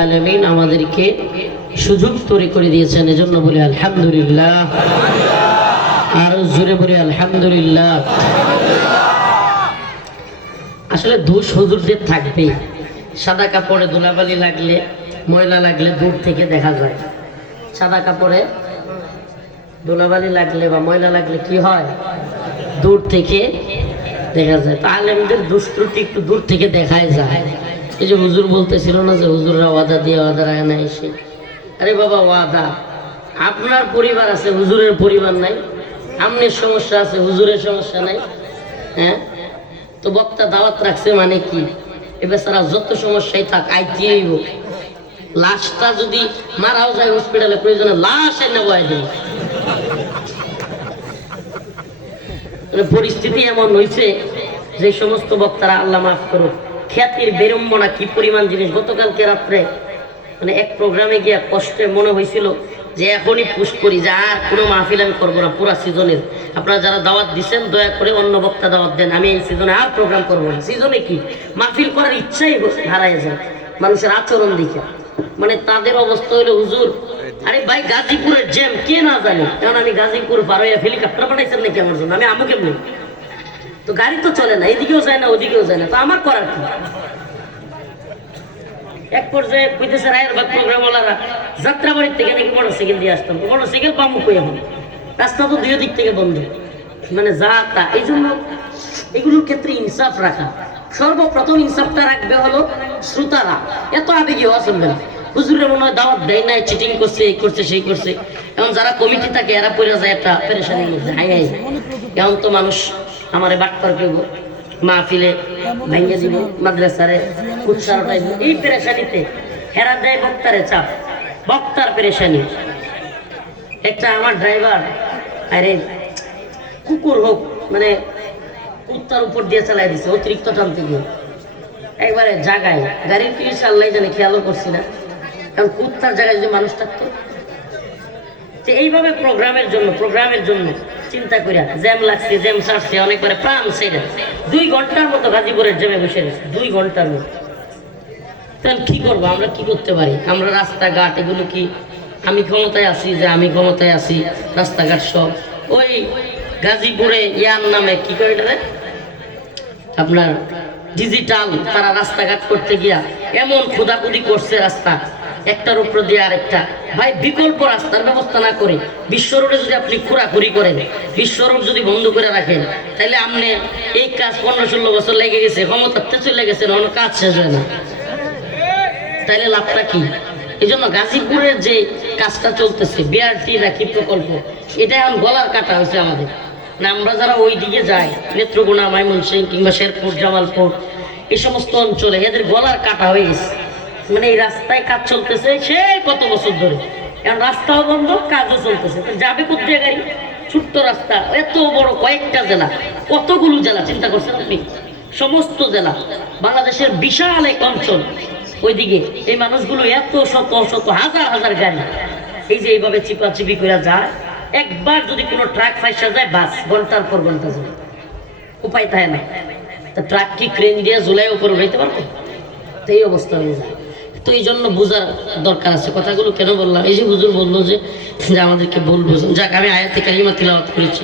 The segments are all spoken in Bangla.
আলামিন আমাদেরকে সুযোগ তৈরি করে দিয়েছেন, এজন্য বলি আলহামদুলিল্লাহ। আর জোরে বলি আলহামদুলিল্লাহ। আসলে দোষ হুজুরদের থাকবে। সাদা কাপড়ে ধুলাবালি লাগলে, ময়লা লাগলে দূর থেকে দেখা যায়। সাদা কাপড়ে ধুলাবালি লাগলে বা ময়লা লাগলে কি হয়? দূর থেকে দেখা যায়। তা আলেমদের দোষ ত্রুটি একটু দূর থেকে দেখাই যায়। এই যে হুজুর বলতেছিল না যে হুজুররা ওয়াদা দিয়ে ওয়াদা রাখে না এসে, আরে বাবা ওয়াদা, আপনার পরিবার আছে, হুজুরের পরিবার নাই। আমনের সমস্যা আছে, হুজুরের সমস্যা নাই। হ্যাঁ, তো বক্তা দাওয়াত রাখছে মানে কি? এবার সারা যত সমস্যাই থাক আইতেই হোক। লাশটা যদি মারাও যায় হসপিটালে, প্রয়োজনে লাশ এনে বয় দেয়। পরিস্থিতি এমন হয়েছে যে সমস্ত বক্তারা, আল্লাহ মাফ করুক, খ্যাতির বিড়ম্বনা কি পরিমাণ জিনিস। গতকালকে রাত্রে মানে এক প্রোগ্রামে গিয়ে কষ্টে মনে হয়েছিল যে এখনই পুশ করি যে আর কোনো মাহফিল আমি করবো না পুরা সিজনের। আপনারা যারা দাওয়াত দিচ্ছেন দয়া করে অন্য বক্তা দাওয়াত দেন, আমি এই সিজনে আর প্রোগ্রাম করবো না। সিজনে কি মাহফিল করার ইচ্ছাই হারায় যায় মানুষের আচরণ দেখে। মানে তাদের অবস্থা হলো, হুজুর আরে ভাই গাজীপুরের জ্যাম কে না জানে, কারণ আমি গাজীপুর পার হয়ে হেলিকপ্টার পাঠাইছেন নাকি আমার জন্য, আমি আমু কেমনি? তো গাড়ি তো চলে না, এদিকেও যায় না ওদিকেও যায় না, তো আমার করার কি? এক পর্যায়ে কইতেছে রায়েরবাগ প্রোগ্রামওয়ালারা যাত্রাবাড়ির থেকে নাকি মোটরসাইকেল দিয়ে আসতাম। মোটরসাইকেল পামু কই এখন? রাস্তা তো দুই দিক থেকে বন্ধ, মানে যা তা। এই জন্য এগুলোর ক্ষেত্রে ইনসাফ রাখা, সর্বপ্রথম ইনসাফটা রাখবে হলো শ্রোতারা। এত আবেগী হওয়া চলবে না। হুজুরের মনে হয় দাওয়াত দেয় নাই, চিটিং করছে, এই করছে সেই করছে। এখন যারা কমিটি থাকে এরা পড়ে যায় একটা পেরেশানির মধ্যে। হাই হাই, এখন তো মানুষ আমারে বাটপার করব, মাহফিলে ভেঙে দিব, মাদ্রাসারে উৎসাহটাই, এই পেরেশানিতে হেরা দেয় বক্তারে চাপ, বক্তার পেরেশানি। একটা আমার ড্রাইভার, আরে কুকুর হোক মানে কুত্তার উপর দিয়ে চালাই দিছে অতিরিক্ত টানতে গিয়ে, একবারে জায়গায় গাড়ির কি আল্লাহ জানে, খেয়ালও করছি না। কারণ কুত্তার জায়গায় যদি মানুষ থাকতো। এইভাবে প্রোগ্রামের জন্য চিন্তা করিয়া জ্যাম লাগছে, জ্যাম ছাড়ছে, অনেকবারে প্রাণ ছেড়ে 2 ঘন্টার মতো গাজীপুরের জ্যামে বসে গেছে, 2 ঘন্টার মতো। তাহলে কি করবো আমরা? কি করতে পারি আমরা? রাস্তাঘাট এগুলো কি আমি ক্ষমতায় আছি যে আমি ক্ষমতায় আছি? রাস্তাঘাট সব ওই গাজীপুরে ইয়ার নামে কি করে এটা আপনার ডিজিটাল, তারা রাস্তাঘাট করতে গিয়া এমন খোদাখুদি করছে রাস্তা একটার উপর দিয়ে আরেকটা। ভাই বিকল্প রাস্তার ব্যবস্থা না করে বিশ্ব রোডে যদি আপনি খোরাখুরি করেন, বিশ্ব রোড যদি বন্ধ করে রাখেন, তাহলে আপনি এই কাজ 15-16 বছর লেগে গেছে, ক্ষমতাতে চলে গেছেন, অন্য কাজ শেষ হয় না, তাইলে লাভটা কি? এই জন্য গাজীপুরের যে কাজটা চলতেছে বিআরটি নাকি প্রকল্প, এটা এখন গলার কাটা হয়েছে আমাদের। না আমরা যারা ওই দিকে যাই, নেত্রকোনা, ময়মনসিংহ কিংবা শেরপুর, জামালপুর, এই সমস্ত অঞ্চলে এদের গলার কাটা হয়ে গেছে। মানে এই রাস্তায় কাজ চলতেছে সে কত বছর ধরে, এখন রাস্তাও বন্ধ, কাজও চলতেছে, যাবে কোথায় গাড়ি? ছোট্ট রাস্তা, এত বড় কয়েকটা জেলা, কতগুলো জেলা চিন্তা করছেন আপনি? সমস্ত জেলা, বাংলাদেশের বিশাল এক অঞ্চল, ওইদিকে এই মানুষগুলো এত শত শত হাজার হাজার গাড়ি এই যে এইভাবে চিপাচিপি করে যায়। একবার যদি কোনো ট্রাক ফাইসা যায়, বাস ঘন্টার পর ঘন্টা যায়, উপায় থাকে না। তা ট্রাক কি ক্রেন দিয়ে জুলাই উপর উঠাইতে পারবে? তো এই অবস্থা হয়ে যায়। তো এই জন্য বোঝার দরকার আছে। কথাগুলো কেন বললাম? এই যে হুজুর বললো যে আমাদেরকে বলবো, যাক আমি আয়াতে কারিমা তিলাওয়াত করেছি,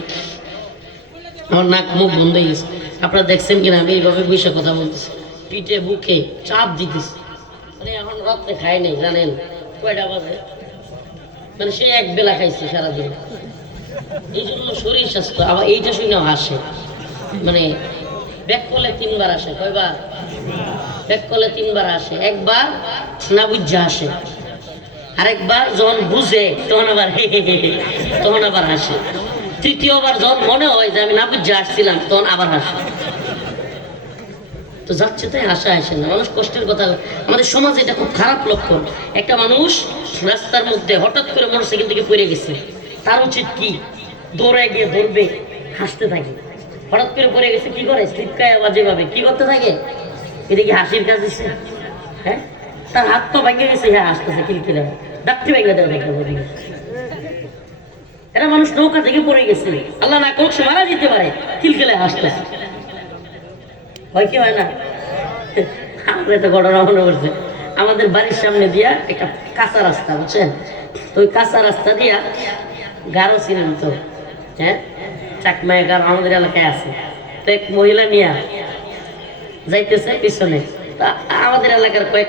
আমার নাক মুখ বন্ধ হয়ে গেছে। আপনারা দেখছেন কিনা আমি এইভাবে বসে কথা বলতেছি, পিঠে বুকে চাপ দিতেছি। মানে এখন রাত্রে খাই নাই, জানেন কয়টা বাজে? মানে সে এক বেলা খাইছে সারাদিন। এই জন্য শরীর স্বাস্থ্য। আবার এইটা শুনে হাসে, মানে ব্যাক করলে 3 বার আসে। কয়বার? ব্যাক করলে 3 বার আসে। একবার না বুঝা আসে, আরেকবার যখন বুঝে তখন আবার তখন আবার হাসে। তৃতীয়বার যখন মনে হয় যে আমি না বুঝা আসছিলাম, তখন আবার হাসে। তো যাচ্ছে তাই আশা আসে না, মানুষ কষ্টের কথা। আমাদের সমাজে এটা খুব খারাপ লক্ষণ। একটা মানুষ রাস্তার মধ্যে হঠাৎ করে মোটরসাইকেল থেকে পড়ে গেছে, তার উচিত কি? দৌড়ায় গিয়ে ধরবে, হাসতে থাকে। হঠাৎ করে পড়ে গেছে, কি করে? স্লিপকায় বাজে ভাবে কি করতে থাকে? এটা কি হাসির কাজ দিচ্ছে? হ্যাঁ, তার হাত তো ভেঙে গেছে, হ্যাঁ হাসতেছে খিলখিলে, ডাকতে ভেঙে দেওয়া ভেঙে গেছে। এটা মানুষ নৌকা থেকে পড়ে গেছে, আল্লাহ না করুক সে মারা যেতে পারে, খিলখিলে হাসতেছে। হয় কি হয় না? আমরা একটা ঘটনা মনে করছে, আমাদের বাড়ির সামনে দিয়া একটা কাঁচা রাস্তা, বুঝছেন? তো ওই কাঁচা রাস্তা দিয়া গারো ছিলেন তো, হ্যাঁ, চাকমায় গারো আমাদের এলাকায় আছে। তো এক মহিলা নিয়ে যাইতেছে পিছনে, তা আমাদের এলাকার কয়েক